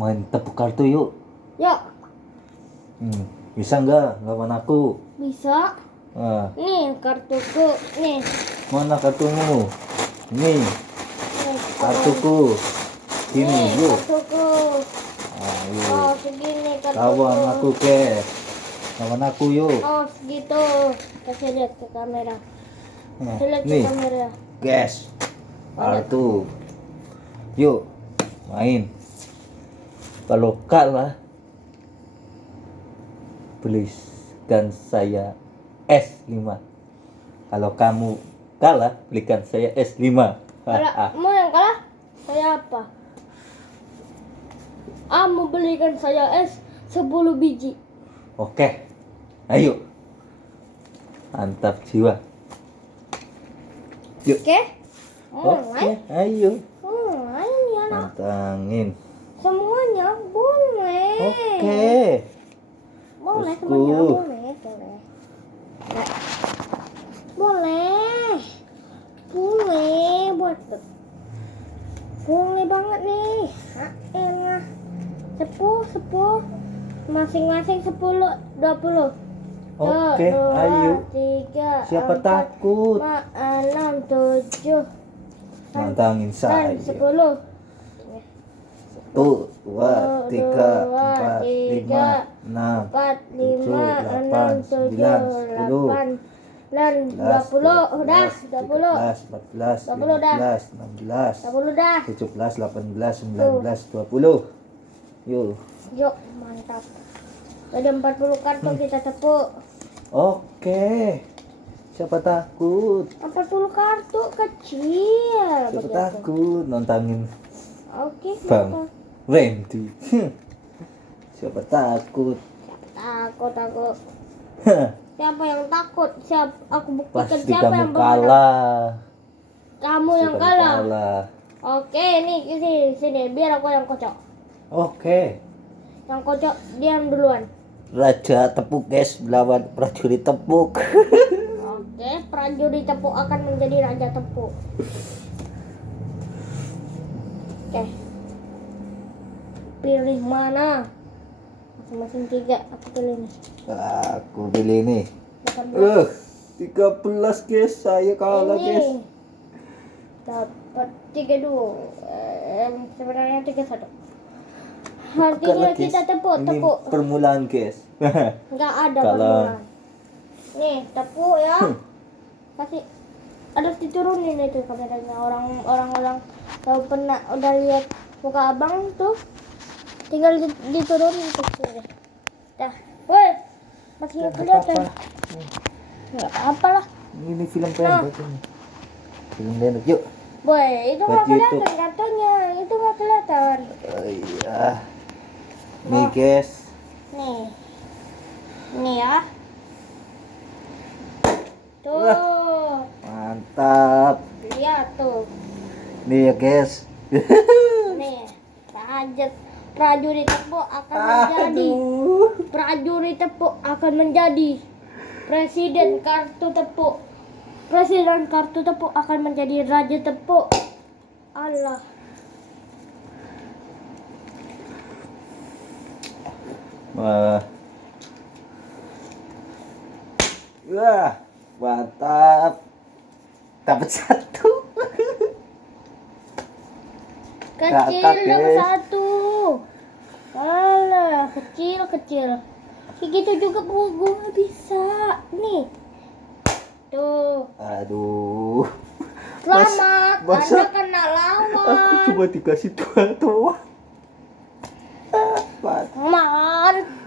Main tepuk kartu yuk. Yuk. Bisa nggak lawan aku? Bisa. Nih kartuku. Nih. Mana kartumu? Nih. Kartuku. Sini Nih, yuk. kartuku. Ayo. Oh, segini kartuku. Lawan aku ke. Lawan aku yuk. Oh, segitu. Kasih lihat ke kamera. Kasih lihat ke Nih. kamera. Guys. Kartu. Yuk. Main. Kalau kalah, belikan saya es 5. Kalau kamu kalah, belikan saya es 5. Kalau mau yang kalah, saya apa? Kamu belikan saya es 10 biji. Oke. Ayo. Mantap jiwa. Yuk. Oke? Oke, ayo. Main ya nak. Pantangin. Semuanya boleh. Oke. Boleh Bosku. semuanya boleh. Boleh. Boleh buat. Boleh banget nih. Enak. Sepuh. Masing-masing 10, 20. Oke, ayo. 3, Siapa 4, takut? 5, 6, 7. Mantangin saya. 10. 1, 2, 3, 4, 5, 6, 4, 5, 6, 7, 8, 9, 20. Udah 20. 14, 20 dah. 15, 16, 20 dah. 17, 18, 19, 20. Yuk. Yuk, mantap. Ada 40 kartu kita tepuk. Oke. Siapa takut? 40 kartu kecil. Siapa begitu. takut nontonin Oke, Bang mantap. Randy? Siapa takut? Takut. Siapa yang takut? Aku buktikan Pasti siapa kamu yang bermenang. kalah. Kamu Pasti yang kamu kalah. Oke, nih sini biar aku yang kocok. Oke. Yang kocok diam duluan. Raja tepuk guys melawan prajurit tepuk. Oke, prajurit tepuk akan menjadi raja tepuk. Oke. Pilih mana? Masing-masing 3. Aku pilih nih. Aku pilih ini. 18. 13 guys, saya kalah guys. Ini dapat 32. Sebenarnya 31. Artinya Kalah, guys. kita tepuk. Ini permulaan guys. Enggak ada Kalah. permulaan. Nih, tepuk ya. Kasih harus diturunin itu kameranya. Orang kalau pernah udah lihat muka abang tuh tinggal diturunin ke sini. Dah. Woi. Masih kelihatan. Enggak apa lah. Ini film pendek ini. Film pendek yuk. Boy, itu Buat nggak kelihatan YouTube. kartunya. Itu nggak kelihatan. Oh, iya. Nih guys. Nih ya. Tuh. Mantap. Lihat tuh. Nih ya guys. Nih. Prajurit tepuk akan menjadi. Prajurit tepuk akan menjadi presiden kartu tepuk. Presiden kartu tepuk akan menjadi raja tepuk. Allah. Wah, mantap. Dapat 1. Kecil Kakak, dapat guys. 1. Alah, kecil. Segitu juga gua nggak bisa. Nih. Tuh. Aduh. Selamat. Masa Anda kena lawan. aku cuma dikasih 2 doang. Mantap.